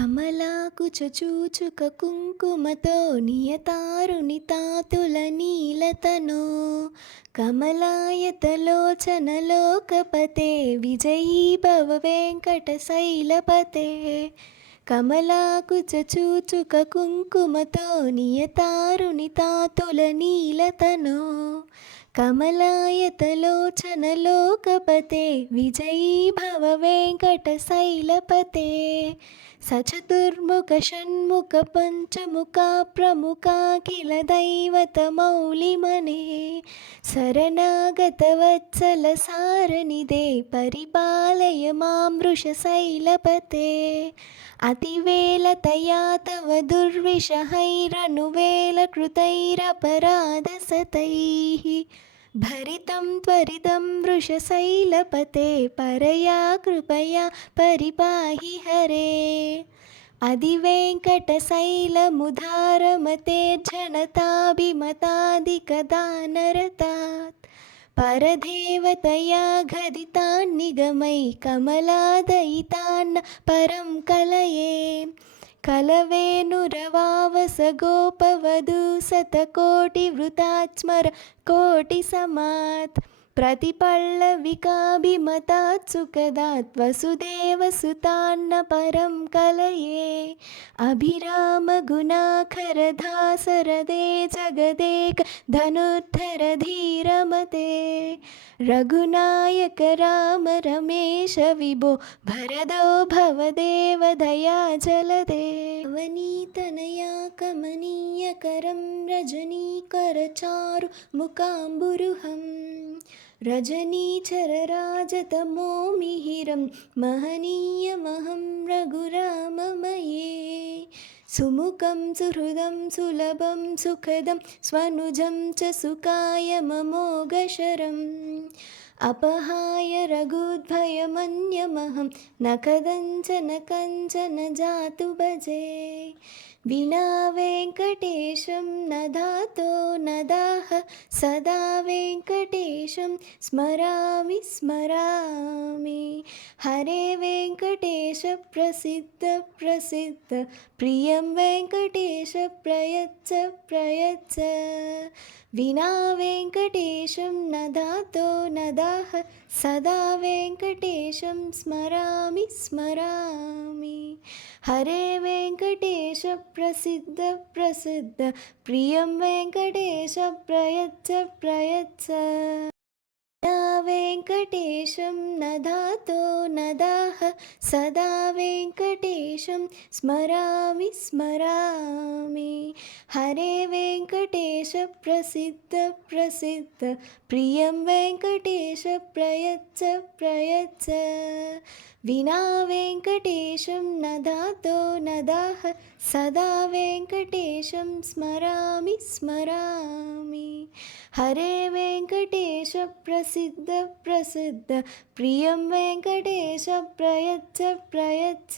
కమలాకుచూచుక కుంకుమతో నియతారుణితాతుల నీలతనో కమలాయతలోచనలోకపతే విజయీ భవ వెంకటశైలపతే. కమలాకుచూచుక కుంకుమతో నియతారుణితాతుల నీలతనో కమలాయతలోచనలోకపతే విజయీ భవ వెంకటశైలపతే. సచతుర్ముఖ షణ్ముఖ పంచముఖ ప్రముఖ కిల దైవతమౌలిమనే శరణాగత వత్సల సారనిదే పరిపాలయ మాం వృషశైలపతే. అతివేలతయా తవ దుర్విషహైరనువేల కృతైరపరాధసతైః భరితం త్వరితం వృషశైలపతే పరయా కృపయా పరిపాహి హరే. అధివేంకటశైలముదారమతేర్జనతాభిమతాదికదానరతాత్ పరదేవతయా ఘదితాన్నిగమై కమలాదయితాన్న పరం కలయే. కలవేనురవావస గోపవధూ శతకోటివృతాత్స్మర కోటిసమాత్ ప్రతిపల్లవికాభిమతాత్ సుఖదాత్ వసుదేవసుతాన్న పరం కలయే. అభిరామ గుణాఖరధాసరదే జగదేక ధనుర్ధర ధీరమతే రఘునాయక రామ రమేశ విభో భరదో భవదేవ దయా జలదే. అవనీతనయా కమనీయకరం రజనీకరచారు ముకాంబురుహం రజనీచరరాజతమో మిహిరం మహనీయమహం రఘురామమయే. సుముఖం సుహృదం సులభం సుఖదం స్వనుజం చ సుఖాయ మమోఘశరం అపహాయ రఘుద్భయమన్యమహం న కంచన జాతు భజే. వినా వెంకటేశం నధాతో నదాహ సదా వెంకటేశం స్మరామి స్మరామి. హరే వెంకటేశ ప్రసిద్ధ ప్రసిద్ధ ప్రియం వెంకటేశ ప్రయచ్చ ప్రయచ్చ. వినా వెంకటేశం నధాతో నదాహ సదా వెంకటేశం స్మరామి స్మరామి. హరే వెంకటేశ ప్రసిద్ధ ప్రసిద్ధ ప్రియం వెంకటేశ ప్రయచ్చ ప్రయచ్చ. వినా వెంకటేశం నధాతో నదాహ సదా వెంకటేశం స్మరామి స్మరామి. హరే వెంకటేశ ప్రసిద్ధ ప్రసిద్ధ ప్రియం వెంకటేశ ప్రయచ్చ ప్రయచ్చ. వినా వెంకటేశం నధాతో నదాహ సదా వెంకటేశం స్మరామి స్మరామి. హరే వెంకటేశ ప్రసిద్ధ ప్రసిద్ధ ప్రియం వెంకటేశ ప్రయచ్చ ప్రయచ్చ.